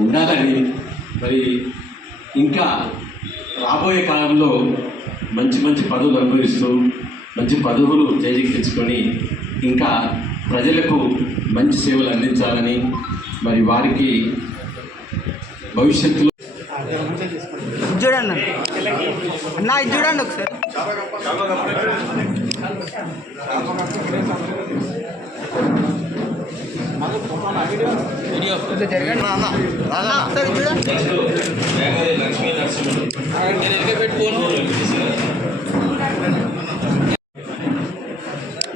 ఉండాలని మరి ఇంకా రాబోయే కాలంలో మంచి మంచి పదవులు అనుభవిస్తూ మంచి పదవులు చేజిక్కించుకొని ఇంకా ప్రజలకు మంచి సేవలు అందించాలని మరి వారికి భవిష్యత్తులో చూడండి అన్న ఇది చూడండి ఒకసారి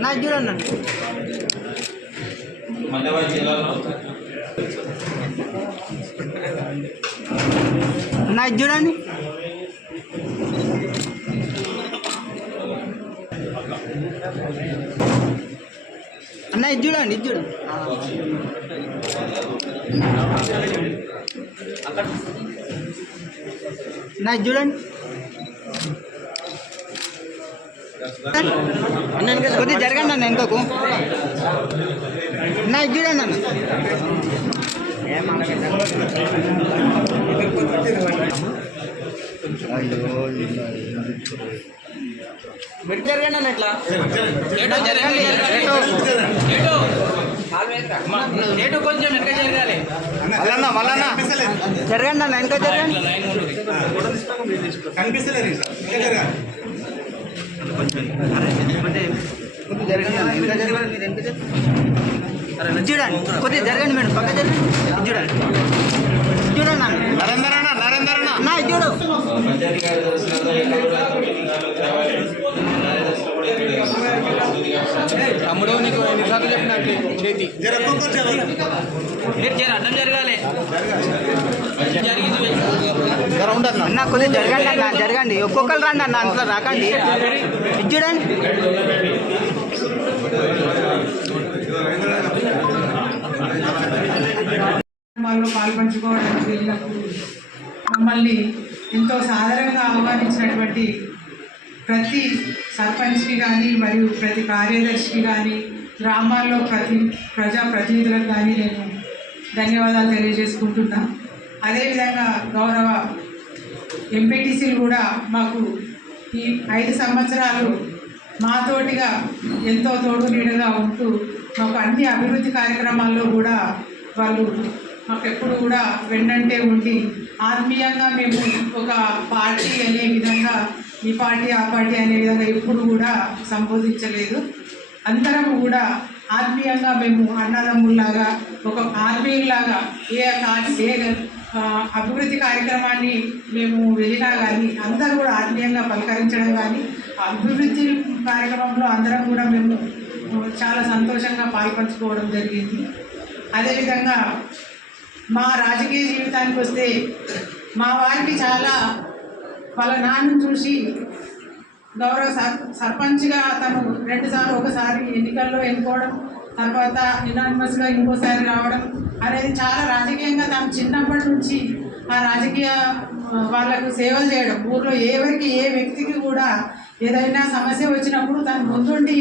నా చూడండి నా చూడండి అన్న ఇది చూడండి ఇది చూడండి నా చూడండి కొద్దిగా జరగండి అన్న వెనుకకు నా ఇది చూడండి అన్న జరగండి అన్న ఇట్లా కొంచెం వెనక జరగాలి మళ్ళా జరగండి అన్న వెనక జరగండి చూడండి కొద్దిగా జరగండి మేడం పక్క జరగండి చూడండి చూడండి నరేందర్ అన్న చూడు తమ్ముడు నీకు ఎన్నిసార్లు చెప్పినట్టు చేతి అర్థం జరగాలి అన్న కొద్దిగా జరగండి అన్న జరగండి ఒక్కొక్కరు రండి అన్న అంతలో రాకండి ఇది చూడండి పాల్పంచుకోవడానికి వెళ్ళినప్పుడు మమ్మల్ని ఎంతో సాధారణంగా ఆహ్వానించినటువంటి ప్రతి సర్పంచ్కి కానీ మరియు ప్రతి కార్యదర్శికి కానీ గ్రామాల్లో ప్రతి ప్రజాప్రతినిధులకు కానీ నేను ధన్యవాదాలు తెలియజేసుకుంటున్నా. అదేవిధంగా గౌరవ ఎంపీటీసీలు కూడా మాకు ఈ 5 సంవత్సరాలు మాతోటిగా ఎంతో తోడు నీడగా ఉంటూ మాకు అన్ని అభివృద్ధి కార్యక్రమాల్లో కూడా వాళ్ళు మాకెప్పుడు కూడా వెన్నంటే ఉండి ఆత్మీయంగా మేము ఒక పార్టీ అనే విధంగా ఈ పార్టీ ఆ పార్టీ అనే విధంగా ఎప్పుడు కూడా సంబోధించలేదు. అందరం కూడా ఆత్మీయంగా మేము అన్నదమ్ముల్లాగా ఒక ఆత్మీయుల్లాగా ఏ అభివృద్ధి కార్యక్రమాన్ని మేము వెళ్ళినా కానీ అందరూ కూడా ఆత్మీయంగా పలకరించడం కానీ అభివృద్ధి కార్యక్రమంలో అందరం కూడా మేము చాలా సంతోషంగా పాల్పంచుకోవడం జరిగింది. అదేవిధంగా మా రాజకీయ జీవితానికి వస్తే మా వారికి చాలా వాళ్ళ నాన్నను చూసి గౌరవ సర్పంచ్గా తను 2 సార్లు ఒకసారి ఎన్నికల్లో ఎన్నుకోవడం తర్వాత యునానిమస్గా ఇంకోసారి రావడం అనేది చాలా రాజకీయంగా తను చిన్నప్పటి నుంచి ఆ రాజకీయ వాళ్ళకు సేవలు చేయడం ఊర్లో ఎవరికి ఏ వ్యక్తికి కూడా ఏదైనా సమస్య వచ్చినప్పుడు తను ముందుండి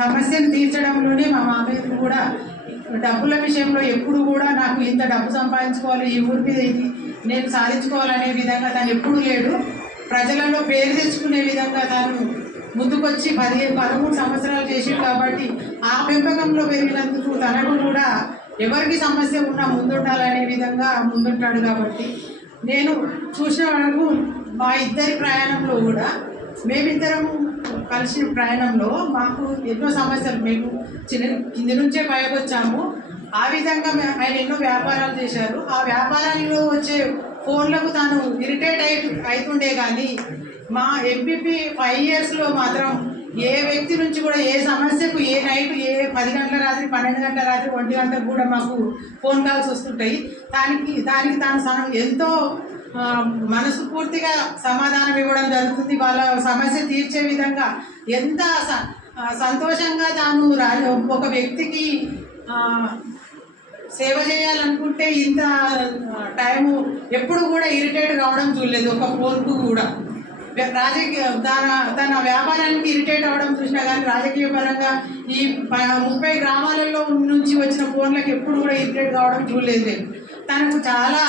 సమస్యను తీర్చడంలోనే మా మామయ్యకు కూడా డబ్బుల విషయంలో ఎప్పుడు కూడా నాకు ఇంత డబ్బు సంపాదించుకోవాలి ఈ ఊరి మీద ఇది నేను సాధించుకోవాలనే విధంగా తను ఎప్పుడు లేడు. ప్రజలలో పేరు తెచ్చుకునే విధంగా తాను ముందుకొచ్చి 13 సంవత్సరాలు చేసిండు కాబట్టి ఆ పెంపకంలో పెరిగినందుకు తనకు కూడా ఎవరికి సమస్య ఉన్నా ముందుండాలనే విధంగా ముందుంటాడు. కాబట్టి నేను చూసిన వరకు మా ఇద్దరి ప్రయాణంలో కూడా మేమిద్దరం కలిసి ప్రయాణంలో మాకు ఎన్నో సమస్యలు మేము కింది నుంచే పైకి వచ్చాము. ఆ విధంగా ఆయన ఎన్నో వ్యాపారాలు చేశారు. ఆ వ్యాపారాల్లో వచ్చే ఫోన్లకు తాను ఇరిటేట్ అవుతుండే కానీ మా ఎంపీపీ 5 ఇయర్స్లో మాత్రం ఏ వ్యక్తి నుంచి కూడా ఏ సమస్యకు ఏ నైట్ 10 గంటల రాత్రి 12 గంటల రాత్రి 1 గంటకు కూడా మాకు ఫోన్ కాల్స్ వస్తుంటాయి. దానికి తాను ఎంతో మనస్ఫూర్తిగా సమాధానం ఇవ్వడం జరుగుతుంది. వాళ్ళ సమస్య తీర్చే విధంగా ఎంత సంతోషంగా తాను ఒక వ్యక్తికి సేవ చేయాలనుకుంటే ఇంత టైము ఎప్పుడు కూడా ఇరిటేట్ కావడం చూడలేదు. ఒక ఫోన్కు కూడా తన వ్యాపారానికి ఇరిటేట్ అవ్వడం చూసినా కానీ రాజకీయ పరంగా ఈ 30 గ్రామాలలో నుంచి వచ్చిన ఫోన్లకు ఎప్పుడు కూడా ఇరిటేట్ కావడం చూడలేదు. తనకు చాలా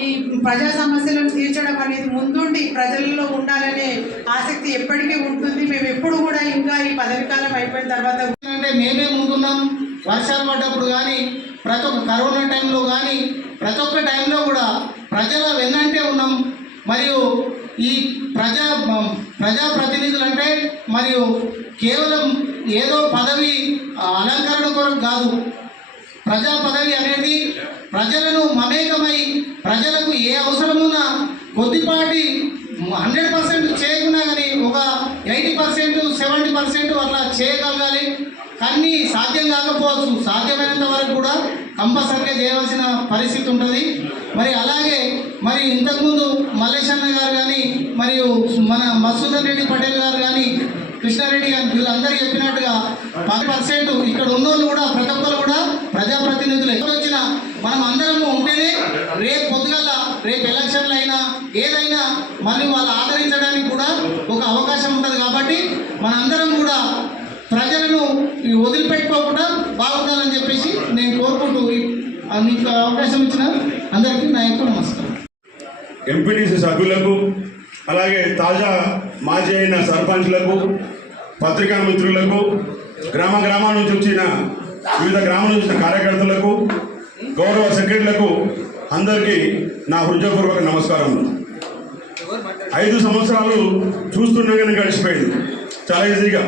ఈ ప్రజా సమస్యలను తీర్చడం అనేది ముందుండి ప్రజల్లో ఉండాలనే ఆసక్తి ఎప్పటికీ ఉంటుంది. మేము ఎప్పుడు కూడా ఇంకా ఈ పదవి కాలం అయిపోయిన తర్వాత అంటే మేమే ముందున్నాం. వర్షాలు పడ్డప్పుడు కానీ, ప్రతి ఒక్క కరోనా టైంలో కానీ, ప్రతి ఒక్క టైంలో కూడా ప్రజల వెన్నంటే ఉన్నాం. మరియు ఈ ప్రజాప్రతినిధులు అంటే మరియు కేవలం ఏదో పదవి అలంకరణ కొరకు కాదు. ప్రజా పదవి అనేది ప్రజలను మమేకమై ప్రజలకు ఏ అవసరమున్నా కొద్దిపాటి 100% చేయకున్నా కానీ ఒక 80%, 70% అట్లా చేయగలగాలి. కానీ సాధ్యం కాకపోవచ్చు, సాధ్యమైనంత వరకు కూడా కంపల్సరిగా చేయవలసిన పరిస్థితి ఉంటుంది. మరి అలాగే మరి ఇంతకుముందు మల్లేశన్న గారు కానీ, మరియు మన మసూదన్ రెడ్డి పటేల్ గారు కానీ, కృష్ణారెడ్డి గారు వీళ్ళందరూ చెప్పినట్టుగా 10% ఇక్కడ ఉన్నోళ్ళు కూడా ప్రతి ఒక్కరు కూడా ప్రజాప్రతినిధులు ఎక్కడ వచ్చినా మనం అందరము ఉంటేనే రేపు పొద్దుగల రేపు ఎలక్షన్లు అయినా ఏదైనా మళ్ళీ వాళ్ళు ఆదరించడానికి కూడా ఒక అవకాశం ఉంటుంది. కాబట్టి మనందరం కూడా ప్రజలను వదిలిపెట్టుకోకుండా బాగుండాలని చెప్పేసి నేను కోరుకుంటూ మీకు అవకాశం ఇచ్చిన అందరికీ నా యొక్క నమస్కారం. ఎంపీటీసీ సభ్యులకు, అలాగే తాజా మాజీ అయిన సర్పంచ్లకు, పత్రికా మిత్రులకు, గ్రామాల నుంచి వచ్చిన వివిధ గ్రామాల నుంచి వచ్చిన కార్యకర్తలకు, గౌరవ సెక్రటరీలకు అందరికీ నా హృదయపూర్వక నమస్కారములు. 5 సంవత్సరాలు చూస్తుండగానే గడిచిపోయింది చాలా ఈజీగా.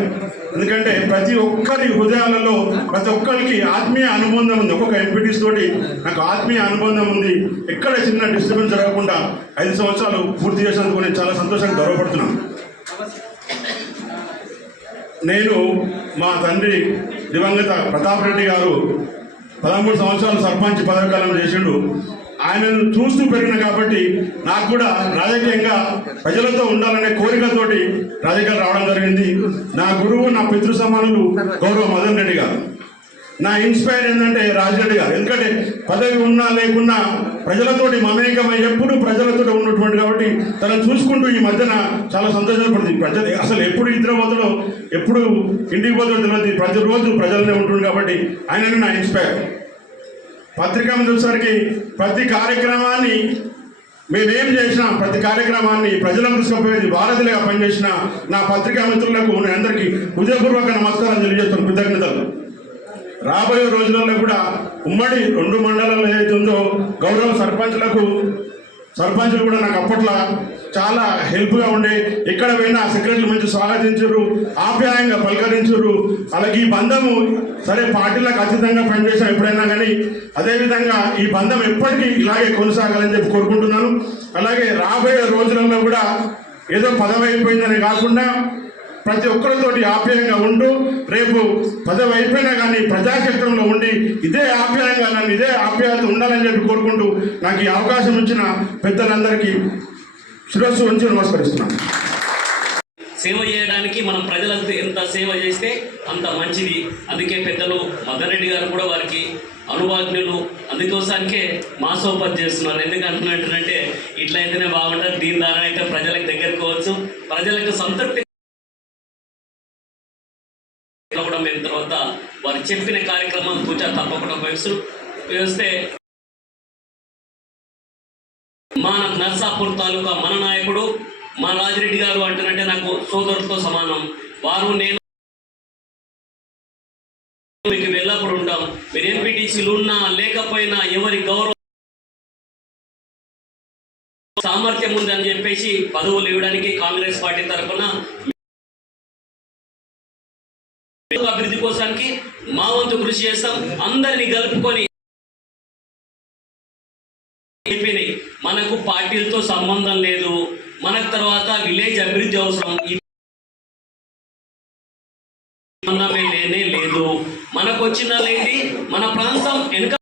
ఎందుకంటే ప్రతి ఒక్కరి హృదయాలలో ప్రతి ఒక్కరికి ఆత్మీయ అనుబంధం ఉంది. ఒక్కొక్క ఎంపీటీస్ తోటి నాకు ఆత్మీయ అనుబంధం ఉంది. ఎక్కడ చిన్న డిస్టర్బెన్స్ జరగకుండా 5 సంవత్సరాలు పూర్తి చేసినందుకు నేను చాలా సంతోషంగా గర్వపడుతున్నాను. నేను మా తండ్రి దివంగత ప్రతాప్ రెడ్డి గారు 13 సంవత్సరాలు సర్పంచ్ పదవి కాలం చేసిండు. ఆయనను చూస్తూ పెరిగిన కాబట్టి నాకు కూడా రాజకీయంగా ప్రజలతో ఉండాలనే కోరికతోటి రాజకీయాలు రావడం జరిగింది. నా గురువు, నా పితృ సమానులు గౌరవ మదన్ రెడ్డి గారు. నా ఇన్స్పైర్ ఏంటంటే రాజిరెడ్డి గారు. ఎందుకంటే పదవి ఉన్నా లేకున్నా ప్రజలతోటి మమేకమై ఎప్పుడు ప్రజలతో ఉన్నటువంటి కాబట్టి తనను చూసుకుంటూ ఈ మధ్యన చాలా సంతోషపడుతుంది. ప్రజలు అసలు ఎప్పుడు ఇద్దరు పోతాడో, ఎప్పుడు ఇంటికి పోతాడో తెలియదు. ప్రతిరోజు ప్రజలనే ఉంటుంది కాబట్టి ఆయననే నా ఇన్స్పైర్. పత్రికా వచ్చేసరికి ప్రతి కార్యక్రమాన్ని మేమేం చేసినా ప్రతి కార్యక్రమాన్ని ప్రజలకు తీసుకుపోయేది వారధిగా పనిచేసిన నా పత్రికా మిత్రులకు నేను అందరికీ హృదయపూర్వక నమస్కారం తెలియజేస్తున్నాను, కృతజ్ఞతలు. రాబోయే రోజులలో కూడా ఉమ్మడి 2 మండలాలు ఏదైతే ఉందో గౌరవ సర్పంచులు కూడా నాకు అప్పట్లో చాలా హెల్ప్గా ఉండే. ఎక్కడ పోయినా సెక్రటరీలు మంచి స్వాగతించారు, ఆప్యాయంగా పలకరించారు. అలాగే ఈ బంధము సరే పార్టీలకు అతీతంగా పనిచేసాం ఎప్పుడైనా కానీ, అదేవిధంగా ఈ బంధం ఎప్పటికీ ఇలాగే కొనసాగాలని చెప్పి కోరుకుంటున్నాను. అలాగే రాబోయే రోజులలో కూడా ఏదో పదవి అయిపోయిందని కాకుండా ప్రతి ఒక్కరితోటి ఆప్యాయంగా ఉంటూ రేపు పదవి అయిపోయినా కానీ ప్రజాక్షేత్రంలో ఉండి ఇదే ఆప్యాయంగా నన్ను ఇదే ఆప్యాయత ఉండాలని చెప్పి కోరుకుంటూ నాకు ఈ అవకాశం ఇచ్చిన పెద్దలందరికీ శిరస్సు ఉంచి నమస్కరిస్తున్నాను. సేవ చేయడానికి మనం ప్రజలకు ఎంత సేవ చేస్తే అంత మంచిది. అందుకే పెద్దలు మదన్ రెడ్డి గారు కూడా వారికి అనుభవజ్ఞులు. అందుకోసానికే మాసోపతి చేస్తున్నారు. ఎందుకంటున్నట్టుంటే ఇట్లయితేనే బాగుంటుంది, దీని ద్వారా అయితే ప్రజలకు దగ్గరకోవచ్చు, ప్రజలకు సంతృప్తి కూడా మేము తర్వాత వారు చెప్పిన కార్యక్రమం పూజ తప్పకుండా వేస్తే మన నర్సాపూర్ తాలూకా మన నాయకుడు మా రాజిరెడ్డి గారు అంటారంటే నాకు సోదరులతో సమానం. వారు నేను మీకు వెళ్ళప్పుడు ఉంటాం. మీరు ఎంపీటీసీలు ఉన్నా లేకపోయినా ఎవరి గౌరవ సామర్థ్యం ఉందని చెప్పేసి పదవులు ఇవ్వడానికి కాంగ్రెస్ పార్టీ తరఫున అభివృద్ధి కోసానికి మా వంతు కృషి చేస్తాం. అందరినీ కలుపుకొని మనకు పార్టీలతో సంబంధం లేదు. మనకు తర్వాత విలేజ్ అభివృద్ధి అవసరం లేనే లేదు. మనకు వచ్చిందేంటి, మన ప్రాంతం వెనుక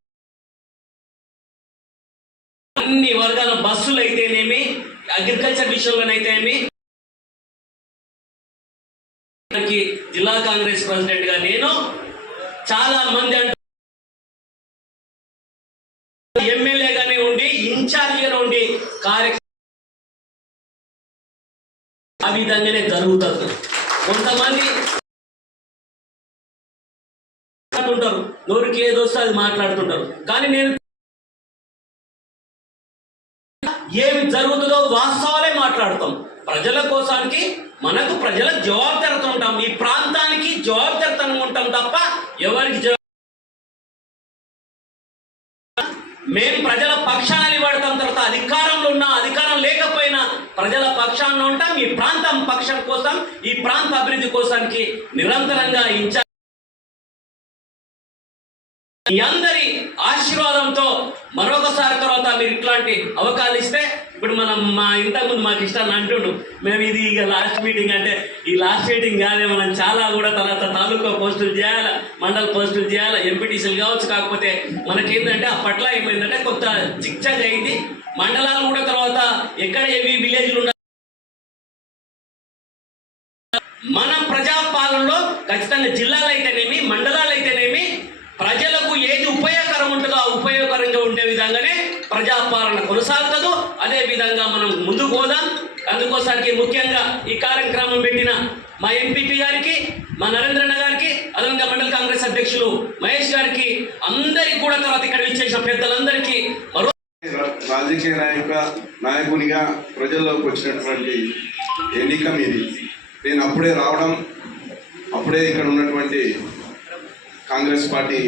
అన్ని వర్గాల బస్సులు అయితేనేమి, అగ్రికల్చర్ విషయంలోనైతేనేమి, జిల్లా కాంగ్రెస్ ప్రెసిడెంట్ గా నేను చాలా మంది ఎమ్మెల్యేగానే ఉండి ఇన్ఛార్జిగానే ఉండి ఆ విధంగానే జరుగుతుంది. కొంతమంది ఉంటారు, నోరుకి ఏదొస్తే అది మాట్లాడుతుంటారు. కానీ నేను ఏం జరుగుతుందో వాస్తవాలే మాట్లాడతాం. ప్రజల కోసానికి మనకు ప్రజల జవాబుదారిత ఉంటాం, ఈ ప్రాంతానికి జవాబుదారితనం ఉంటాం తప్ప ఎవరికి మేము ప్రజల పక్షాన నిలబడతాం. తర్వాత అధికారంలో ఉన్నా అధికారం లేకపోయినా ప్రజల పక్షాన ఉంటాం. ఈ ప్రాంతం పక్షం కోసం, ఈ ప్రాంత అభివృద్ధి కోసానికి నిరంతరంగా మీ అందరి ఆశీర్వాదంతో మరొకసారి తర్వాత మీరు ఇట్లాంటి అవకాశాలు ఇస్తే, ఇప్పుడు మనం ఇంతకుముందు మాకు ఇష్టాన్ని అంటుండు, మేము ఇది ఇక లాస్ట్ మీటింగ్ అంటే ఈ లాస్ట్ మీటింగ్ కాదే, మనం చాలా కూడా తర్వాత తాలూకా పోస్టులు చేయాలి, మండల పోస్టులు చేయాలి, ఎంపీటీసీలు కావచ్చు. కాకపోతే మనకేంటంటే అప్పట్లో ఏమైందంటే కొత్త చిక్చక్ అయింది. మండలాలు కూడా తర్వాత ఎక్కడ ఏవి విలేజ్లు ఉన్నాయి. మన ప్రజాపాలనలో ఖచ్చితంగా జిల్లాలు అయితేనేమి మండలాలు అయితేనేమి ప్రజలకు ఏది ఉపయోగకరం ఉంటుందో ఆ ఉపయోగకరంగా ఉండే విధంగానే ప్రజాపాలన కొనసాగుతుందో అదే విధంగా మనం ముందుకు పోదాం. అందుకోసానికి ముఖ్యంగా ఈ కార్యక్రమం పెట్టిన మా ఎంపీపీ గారికి, మా నరేంద్రన్న గారికి, అదేవిధంగా మండల కాంగ్రెస్ అధ్యక్షులు మహేష్ గారికి, అందరికీ కూడా తర్వాత ఇక్కడ విచ్చేసిన పెద్దలందరికీ మరో రాజకీయ నాయకునిగా ప్రజల్లోకి వచ్చినటువంటి ఎన్నిక మీది. నేను అప్పుడే రావడం, అప్పుడే ఇక్కడ ఉన్నటువంటి కాంగ్రెస్ పార్టీ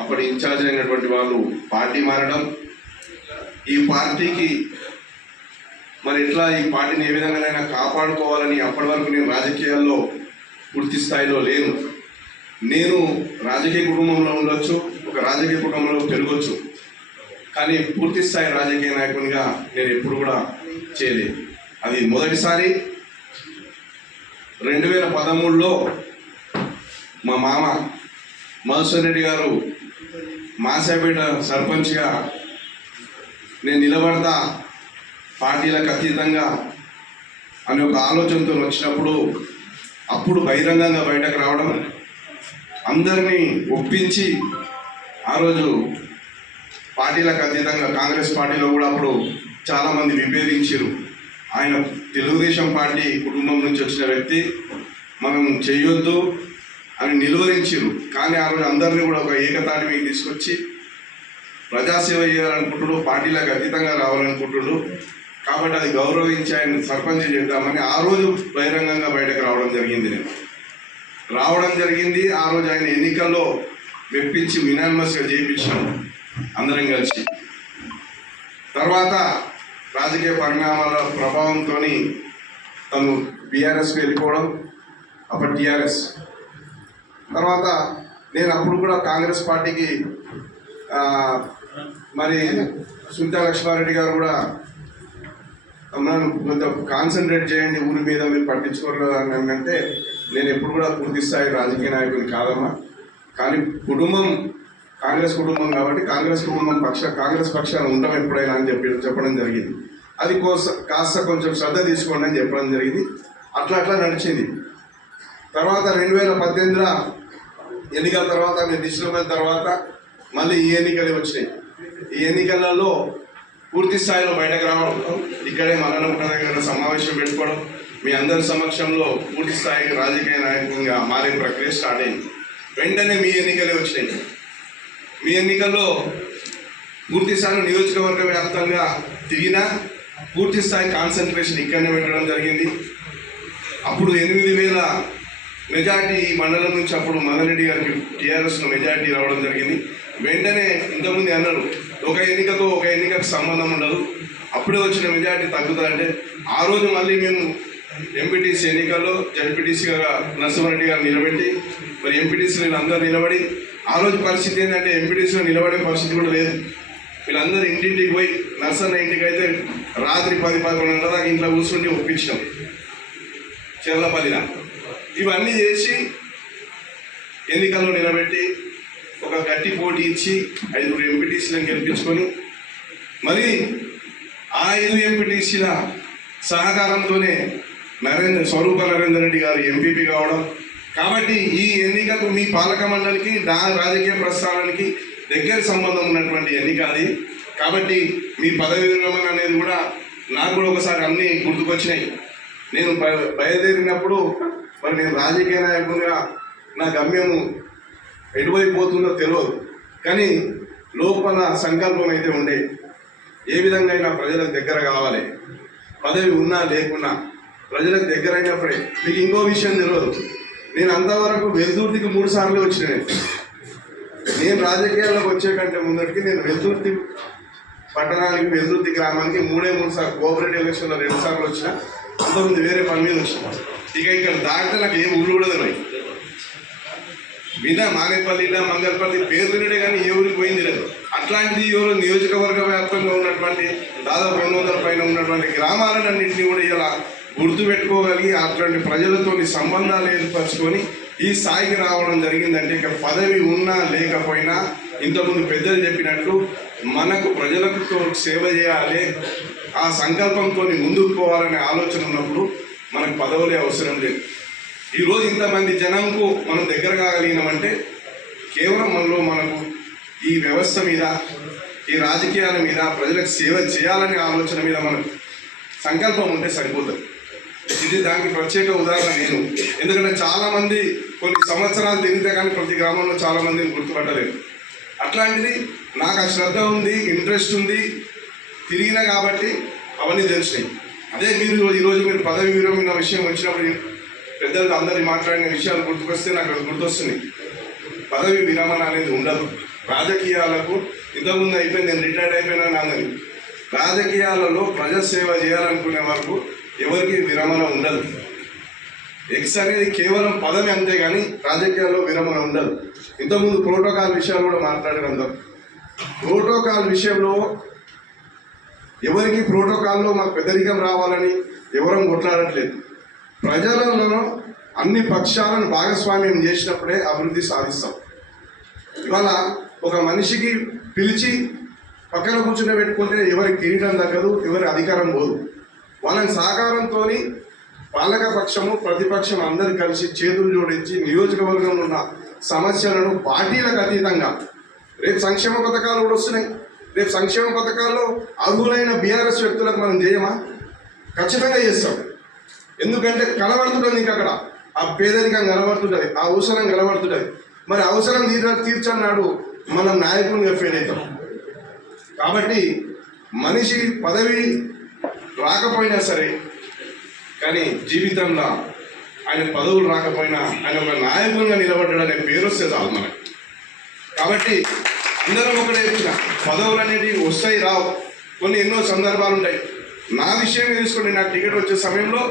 అప్పటి ఇన్ఛార్జ్ అయినటువంటి వాళ్ళు పార్టీ మారడం, ఈ పార్టీకి మరి ఎట్లా ఈ పార్టీని ఏ విధంగానైనా కాపాడుకోవాలని అప్పటి వరకు నేను రాజకీయాల్లో పూర్తి స్థాయిలో లేను. నేను రాజకీయ కుటుంబంలో ఉండొచ్చు, ఒక రాజకీయ కుటుంబంలో పెరగొచ్చు, కానీ పూర్తి స్థాయి రాజకీయ నాయకునిగా నేను ఎప్పుడు కూడా చేయలేదు. అది మొదటిసారి 2013లో మా మామ మధుసూదన్ రెడ్డి గారు మాసాపేట సర్పంచ్గా నేను నిలబడతా పార్టీలకు అతీతంగా అనే ఒక ఆలోచనతో వచ్చినప్పుడు అప్పుడు బహిరంగంగా బయటకు రావడం, అందరినీ ఒప్పించి ఆ రోజు పార్టీలకు అతీతంగా కాంగ్రెస్ పార్టీలో కూడా అప్పుడు చాలామంది విభేదించారు. ఆయన తెలుగుదేశం పార్టీ కుటుంబం నుంచి వచ్చిన వ్యక్తి, మనం చేయొద్దు అని నిలువరించారు. కానీ ఆ రోజు అందరినీ కూడా ఒక ఏకతాటి మీద తీసుకొచ్చి ప్రజాసేవ చేయాలనుకుంటున్నాడు, పార్టీలకు అతీతంగా రావాలనుకుంటున్నాడు. కాబట్టి అది గౌరవించి ఆయన సర్పంచ్ చేద్దామని ఆ రోజు బహిరంగంగా బయటకు రావడం జరిగింది. నేను రావడం జరిగింది. ఆ రోజు ఆయన ఎన్నికల్లో మెప్పించి యునానిమస్గా చేయించాం అందరం కలిసి. తర్వాత రాజకీయ పరిణామాల ప్రభావంతో తను బీఆర్ఎస్కి వెళ్ళిపోవడం, అప్పుడు టీఆర్ఎస్. తర్వాత నేను అప్పుడు కూడా కాంగ్రెస్ పార్టీకి మరి సునీతా లక్ష్మారెడ్డి గారు కూడా నన్ను కొంత కాన్సన్ట్రేట్ చేయండి ఊరి మీద, మీరు పట్టించుకోలేదు అని అంటే నేను ఎప్పుడు కూడా పూర్తి స్థాయి రాజకీయ నాయకుని కాదమ్మా, కానీ కుటుంబం కాంగ్రెస్ కుటుంబం కాబట్టి కాంగ్రెస్ పక్షాన ఉంటాం ఎప్పుడైనా అని చెప్పడం జరిగింది. అది కాస్త కొంచెం శ్రద్ధ తీసుకోండి అని చెప్పడం జరిగింది. అట్లా నడిచింది. తర్వాత 2018 ఎన్నికల తర్వాత నేను డిస్ట్రిక్ట్ తర్వాత మళ్ళీ ఈ ఎన్నికలు వచ్చినాయి. ఈ ఎన్నికలలో పూర్తి స్థాయిలో బయటకు రావడం, ఇక్కడే మల్లనగుట్ట దగ్గర సమావేశం పెట్టుకోవడం, మీ అందరి సమక్షంలో పూర్తి స్థాయి రాజకీయ నాయకునిగా మారే ప్రక్రియ స్టార్ట్ అయింది. వెంటనే మీ ఎన్నికలే వచ్చినాయి. మీ ఎన్నికల్లో పూర్తి స్థాయిలో నియోజకవర్గ వ్యాప్తంగా తిరిగినా పూర్తి స్థాయి కాన్సన్ట్రేషన్ ఇక్కడనే పెట్టడం జరిగింది. అప్పుడు 8,000 మెజార్టీ ఈ మండలం నుంచి అప్పుడు మదన్ రెడ్డి గారికి టీఆర్ఎస్లో మెజార్టీ రావడం జరిగింది. వెంటనే ఇంతకుముందు అన్నారు ఒక ఎన్నికకు సంబంధం ఉండదు, అప్పుడే వచ్చిన మెజార్టీ తగ్గుతుందంటే ఆ రోజు మళ్ళీ మేము ఎంపీటీసీ ఎన్నికల్లో జడ్పీటీసీగా నరసింహారెడ్డి గారు నిలబెట్టి మరి ఎంపీటీసీలు అందరూ నిలబడి, ఆ రోజు పరిస్థితి ఏంటంటే ఎంపీటీసీలో నిలబడే పరిస్థితి కూడా లేదు. వీళ్ళందరూ ఇంటింటికి పోయి నర్సన్న ఇంటికి అయితే రాత్రి 10-11 దాకా ఇంట్లో కూర్చుండి ఒప్పించినాం చెర్లపల్లిన. ఇవన్నీ చేసి ఎన్నికల్లో నిలబెట్టి ఒక గట్టి పోటీ ఇచ్చి 5 ఎంపీటీసీలను గెలిపించుకొని మరి ఆ 5 ఎంపీటీసీల సహకారంతోనే స్వరూప నరేందర్ రెడ్డి గారు ఎంపీపీ కావడం. కాబట్టి ఈ ఎన్నికకు మీ పాలక మండలికి నా రాజకీయ ప్రస్థానానికి దగ్గర సంబంధం ఉన్నటువంటి ఎన్నిక అది. కాబట్టి మీ పదవి విరమణ అనేది కూడా నాకు కూడా ఒకసారి అన్నీ గుర్తుకొచ్చినాయి. నేను బయలుదేరినప్పుడు మరి నేను రాజకీయ నాయకునిగా నా గమ్యము ఎటువైపు పోతుందో తెలియదు, కానీ లోపల సంకల్పం అయితే ఉండే ఏ విధంగా అయినా ప్రజలకు దగ్గర కావాలి. పదవి ఉన్నా లేకున్నా ప్రజలకు దగ్గర అయినప్పుడే. మీకు ఇంకో విషయం తెలియదు, నేను అంతవరకు వెల్దుర్తికి 3 సార్లు వచ్చిన. నేను రాజకీయాల్లోకి వచ్చే కంటే ముందటికి నేను వెల్దుర్తి పట్టణానికి, వెల్దుర్తి గ్రామానికి 3 సార్లు, కోఆపరేటివ్ ఎలక్షన్లో 2 సార్లు వచ్చిన. అంతకుముందు వేరే పని మీద వచ్చిన. ఇక ఇక్కడ దాటితే నాకు ఏ ఊళ్ళు కూడా తెలియదు. మానేపల్లి మంగళపల్లి పేరు తినడే కానీ ఏ ఊరికి పోయింది లేదు. అట్లాంటిది ఎవరు నియోజకవర్గ వ్యాప్తంగా ఉన్నటువంటి దాదాపు 200 పైన ఉన్నటువంటి గ్రామాలన్నింటినీ కూడా ఇలా గుర్తుపెట్టుకోగలిగి అట్లాంటి ప్రజలతో సంబంధాలు ఏర్పరచుకొని ఈ స్థాయికి రావడం జరిగిందంటే ఇక పదవి ఉన్నా లేకపోయినా ఇంతకుముందు పెద్దలు చెప్పినట్లు మనకు ప్రజలకు సేవ చేయాలి, ఆ సంకల్పంతో ముందుకు పోవాలనే ఆలోచన ఉన్నప్పుడు మనకు పదవులే అవసరం లేదు. ఈరోజు ఇంతమంది జనంకు మనం దగ్గర కాగలిగినామంటే కేవలం మనకు ఈ వ్యవస్థ మీద, ఈ రాజకీయాల మీద, ప్రజలకు సేవ చేయాలనే ఆలోచన మీద మనకు సంకల్పం ఉంటే సరిపోతుంది. ఇది దానికి ప్రత్యేక ఉదాహరణ నేను. ఎందుకంటే చాలామంది కొన్ని సంవత్సరాలు తిరిగితే కానీ ప్రతి గ్రామంలో చాలామందిని గుర్తుపట్టలేదు. అట్లాంటిది నాకు ఆ శ్రద్ధ ఉంది, ఇంట్రెస్ట్ ఉంది, తిరిగినా కాబట్టి అవన్నీ తెలిసినాయి. అదే ఈరోజు మీరు పదవి విరమణ విషయం వచ్చినప్పుడు పెద్దలు అందరి మాట్లాడిన విషయాలు గుర్తుకొస్తే నాకు అది గుర్తొస్తుంది. పదవి విరమణ అనేది ఉండదు. రాజకీయాలకు ఇంతకుముందు అయిపోయింది, నేను రిటైర్డ్ అయిపోయినా నాదని. రాజకీయాలలో ప్రజాసేవ చేయాలనుకునే వరకు ఎవరికి విరమణ ఉండదు. ఎక్స్ అనేది కేవలం పదవి అంతే కానీ రాజకీయాల్లో విరమణ ఉండదు. ఇంతకుముందు ప్రోటోకాల్ విషయాలు కూడా మాట్లాడినంత ప్రోటోకాల్ విషయంలో ఎవరికి ప్రోటోకాల్లో మాకు పెద్దరికం రావాలని ఎవరం కొట్లాడట్లేదు. ప్రజలలో అన్ని పక్షాలను భాగస్వామ్యం చేసినప్పుడే అభివృద్ధి సాధిస్తాం. ఇవాళ ఒక మనిషికి పిలిచి పక్కన కూర్చుని పెట్టుకుంటే ఎవరి కిరీటం తగ్గదు, ఎవరి అధికారం పోదు. వాళ్ళని సహకారంతో పాలక పక్షము ప్రతిపక్షం అందరు కలిసి చేతులు జోడించి నియోజకవర్గంలో ఉన్న సమస్యలను పార్టీలకు అతీతంగా, రేపు సంక్షేమ పథకాలు కూడా వస్తున్నాయి. రేపు సంక్షేమ పథకాల్లో అర్హులైన బీఆర్ఎస్ వ్యక్తులకు మనం చేయమా? ఖచ్చితంగా చేస్తాం. ఎందుకంటే కనబడుతుంటుంది, ఇంకా అక్కడ ఆ పేదరికం కనబడుతుంటుంది, ఆ అవసరం కనబడుతుంటుంది. మరి అవసరం తీర్చన్నాడు మనం నాయకునిగా ఫెయిల్ అవుతాం. కాబట్టి మనిషి పదవి రాకపోయినా సరే కానీ జీవితంలో ఆయన పదవులు రాకపోయినా ఆయన ఒక నాయకునిగా నిలబడ్డాడనే పేరు వస్తే చాలు మనకి. కాబట్టి అందరం ఒకటే చెప్పిన పదవులు అనేవి వస్తాయి, రావు. కొన్ని ఎన్నో సందర్భాలు ఉంటాయి. నా విషయం తీసుకోండి, నాకు టికెట్ వచ్చే సమయంలో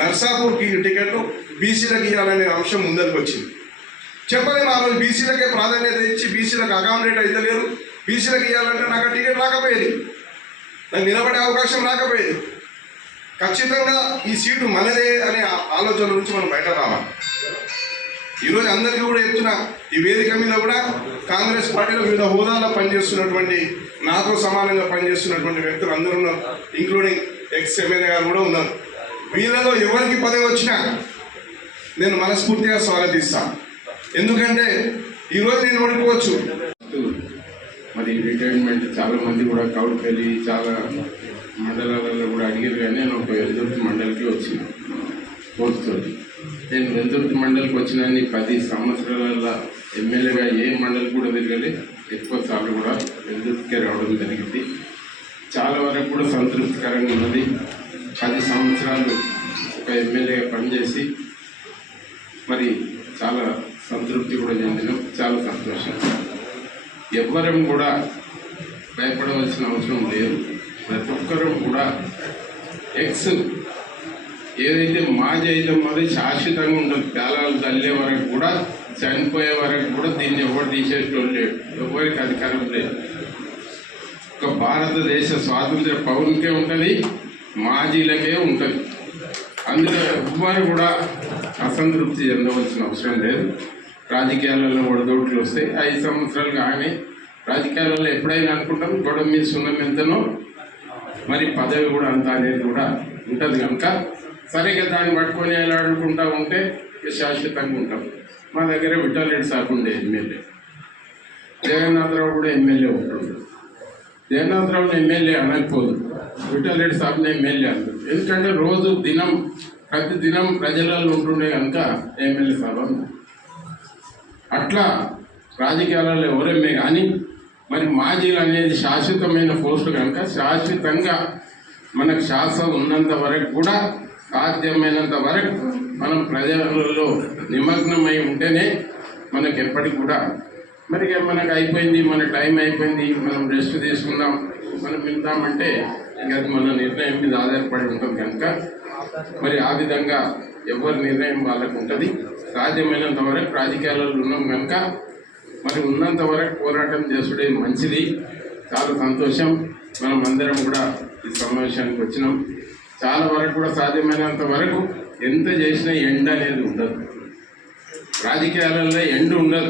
నర్సాపూర్కి టికెట్ బీసీలకు ఇవ్వాలనే అంశం ముందరికి వచ్చింది. చెప్పలేము ఆ రోజు బీసీలకే ప్రాధాన్యత ఇచ్చి బీసీలకు అకామిడేట్ అయితే లేరు, బీసీలకు ఇవ్వాలంటే నాకు టికెట్ రాకపోయేది, నాకు నిలబడే అవకాశం రాకపోయేది. ఖచ్చితంగా ఈ సీటు మనదే అనే ఆలోచన నుంచి మనం బయట రావాలి. ఈరోజు అందరికీ కూడా చెప్తున్నా, ఈ వేదిక మీద కూడా కాంగ్రెస్ పార్టీలో వివిధ హోదాలో పనిచేస్తున్నటువంటి, నాతో సమానంగా పనిచేస్తున్నటువంటి వ్యక్తులు అందరూ ఉన్నారు, ఇంక్లూడింగ్ ఎక్స్ ఎమ్మెల్యే గారు కూడా ఉన్నారు. వీళ్ళలో ఎవరికి పదవి వచ్చినా నేను మనస్ఫూర్తిగా స్వాగతిస్తాను. ఎందుకంటే ఈరోజు నేను ఓడిపోవచ్చు. మరి రిటైర్మెంట్ చాలా మంది కూడా కౌడిపల్లి చాలా మండలాలలో కూడా అడిగారు, కానీ నేను ఒక వెల్దుర్తి మండలికి వచ్చిన పోతుంది. నేను వెల్దుర్తి మండలికి వచ్చిన 10 సంవత్సరాల ఎమ్మెల్యేగా ఏ మండలి కూడా తిరగలే. ఎక్కువ సార్లు కూడా వెల్దుర్తికే రావడం జరిగింది. చాలా వరకు కూడా సంతృప్తికరంగా ఉన్నది. 10 సంవత్సరాలు ఒక ఎమ్మెల్యేగా పనిచేసి మరి చాలా సంతృప్తి కూడా చెందినాం. చాలా సంతోషం. ఎవ్వరం కూడా భయపడవలసిన అవసరం లేదు. ప్రతి ఒక్కరూ కూడా ఎక్స్ ఏదైతే మాజీ అయితే అది శాశ్వతంగా ఉంటుంది. పేలాలు తల్లే వరకు కూడా, చనిపోయే వరకు కూడా దీన్ని ఎవరు తీసేటోళ్ళు లేడు, ఎవరికి అధికారం లేదు. ఒక భారతదేశ స్వాతంత్ర పౌరునికే ఉంటుంది, మాజీలకే ఉంటుంది. అందులో ఎవ్వరు కూడా అసంతృప్తి చెందవలసిన అవసరం లేదు. రాజకీయాలలో ఒడదొడుకులు వస్తాయి. 5 సంవత్సరాలు కానీ రాజకీయాలలో ఎప్పుడైనా అనుకుంటాం గొడవ మీద సున్నం ఎంతనో మరి పదవి కూడా అంత అనేది కూడా ఉంటుంది. కనుక సరిగ్గా దాన్ని పట్టుకొని ఆడుకుంటూ ఉంటే శాశ్వతంగా ఉంటాం. మా దగ్గర విఠలరెడ్డి సార్ ఉండే ఎమ్మెల్యే, జగన్నాథరావు కూడా ఎమ్మెల్యే ఉంటుండే. జగన్నాథరావుని ఎమ్మెల్యే అనకపోదు, విఠలరెడ్డి సార్ని ఎమ్మెల్యే అంటారు. ఎందుకంటే రోజు ప్రతి దినం ప్రజలలో ఉంటుండే కనుక ఎమ్మెల్యే సార్ అన్నారు. అట్లా రాజకీయాలలో ఎవరేమే కానీ మరి మాజీలు అనేది శాశ్వతమైన పోస్టు కనుక శాశ్వతంగా మనకు శ్వాస ఉన్నంత వరకు కూడా సాధ్యమైనంత వరకు మనం ప్రజలలో నిమగ్నమై ఉంటేనే మనకు ఎప్పటికి కూడా మరి ఇక మనకు అయిపోయింది, మన టైం అయిపోయింది, మనం రెస్ట్ తీసుకుందాం, మనం వెళ్తామంటే ఇంకా అది మన నిర్ణయం మీద ఆధారపడి ఉంటుంది కనుక మరి ఆ విధంగా ఎవరి నిర్ణయం వాళ్ళకు ఉంటుంది. సాధ్యమైనంత వరకు రాజకీయాలలో ఉన్నాం కనుక మరి ఉన్నంత వరకు పోరాటం చేసుడే మంచిది. చాలా సంతోషం. మనం అందరం కూడా ఈ సమావేశానికి వచ్చినాం. చాలా వరకు కూడా సాధ్యమైనంత వరకు ఎంత చేసినా ఎండ అనేది ఉండదు. రాజకీయాలలో ఎండ ఉండదు.